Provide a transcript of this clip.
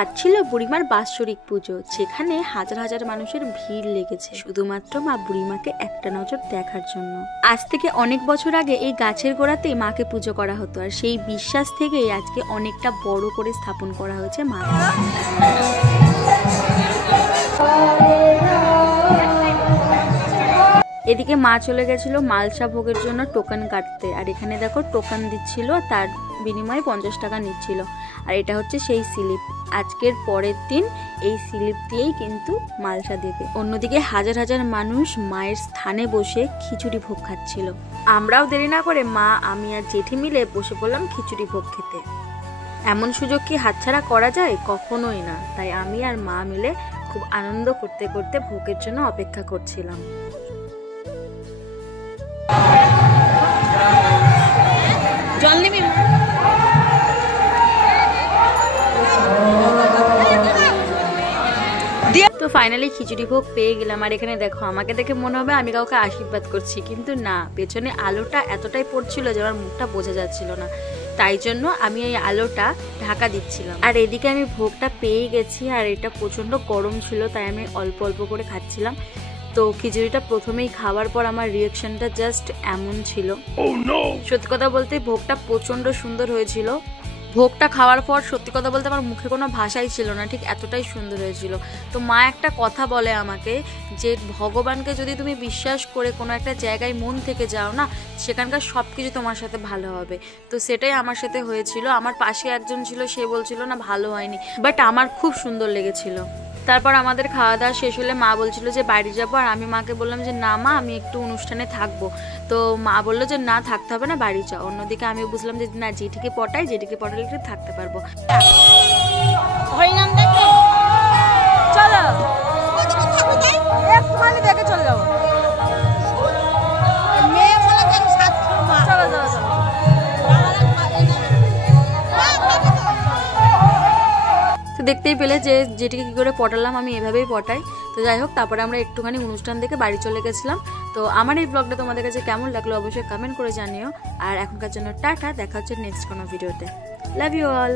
আজ ছিল বুড়িমার বাৎসরিক পুজো, যেখানে হাজার হাজার মানুষের ভিড় লেগেছে শুধুমাত্র মা বুড়িমাকে একটা নজর দেখার জন্য। আজ থেকে অনেক বছর আগে এই গাছের গোড়াতেই মাকে পুজো করা হতো, আর সেই বিশ্বাস থেকেই আজকে অনেকটা বড় করে স্থাপন করা হয়েছে মা। এদিকে মা চলে গেছিল মালসা ভোগের জন্য টোকন কাটতে, আর এখানে দেখো টোকন দিচ্ছিল, তার বিনিময়ে 50 টাকা নিচ্ছিল। আর এটা হচ্ছে সেই স্লিপ, আজকের পরের দিন এই স্লিপ দিয়েই কিন্তু মালসা দেবে। অন্যদিকে হাজার হাজার মানুষ মায়ের স্থানে বসে খিচুড়ি ভোগ খাচ্ছিল। আমরাও দেরি না করে মা, আমি আর জেঠি মিলে বসে পড়লাম খিচুড়ি ভোগ খেতে। এমন সুযোগ কি হাতছাড়া করা যায়? কখনোই না। তাই আমি আর মা মিলে খুব আনন্দ করতে করতে ভোগের জন্য অপেক্ষা করছিলাম। জল নিবি? তো ফাইনালি খিচুড়ি ভোগ পেয়ে গেলাম। আর এখানে দেখো, আমাকে দেখে মনে হবে আমি কাউকে আশীর্বাদ করছি, কিন্তু না, পেছনে আলোটা এতটাই পড়ছিল যে আমার মুখটা বোঝা যাচ্ছিল না, তাই জন্য আমি এই আলোটা ঢাকা দিচ্ছিলাম। আর এদিকে আমি ভোগটা পেয়ে গেছি, আর এটা প্রচন্ড গরম ছিল, তাই আমি অল্প অল্প করে খাচ্ছিলাম। তো খিচুড়িটা প্রথমেই খাওয়ার পর আমার রিয়াকশনটা জাস্ট এমন ছিল। সত্যি কথা বলতে ভোগটা প্রচন্ড সুন্দর হয়েছিল। ভোগটা খাওয়ার পর সত্যি কথা বলতে আমার মুখে কোনো ভাষাই ছিল না, ঠিক এতটাই সুন্দর হয়েছিল। তো মা একটা কথা বলে আমাকে, যে ভগবানকে যদি তুমি বিশ্বাস করে কোনো একটা জায়গায় মন থেকে যাও না, সেখানকার সব কিছু তোমার সাথে ভালো হবে। তো সেটাই আমার সাথে হয়েছিল। আমার পাশে একজন ছিল, সে বলছিল না ভালো হয়নি, বাট আমার খুব সুন্দর লেগেছিল। তারপর আমাদের খাওয়া দাওয়া শেষ হলে মা বলছিল যে বাড়ি যাবো, আর আমি মাকে বললাম যে না মা, আমি একটু অনুষ্ঠানে থাকবো। তো মা বললো যে না, থাকতে হবে না, বাড়ি যাও। অন্যদিকে আমি বুঝলাম যে না, জেঠিকে পটাই, জেঠিকে পটালে একটু থাকতে পারবো। চলো একটুখানি দেখে চলে যাবো। চলো চলো চলো। তো দেখতেই পেলে যে যেটিকে কী করে পটালাম, আমি এভাবেই পটাই। তো যাই হোক, তারপরে আমরা একটুখানি অনুষ্ঠান দেখে বাড়ি চলে গেছিলাম। তো আমার এই ব্লগটা তোমাদের কাছে কেমন লাগলো অবশ্যই কমেন্ট করে জানিও। আর এখনকার জন্য টাটা, দেখা হচ্ছে নেক্সট কোনো ভিডিওতে। Love you all.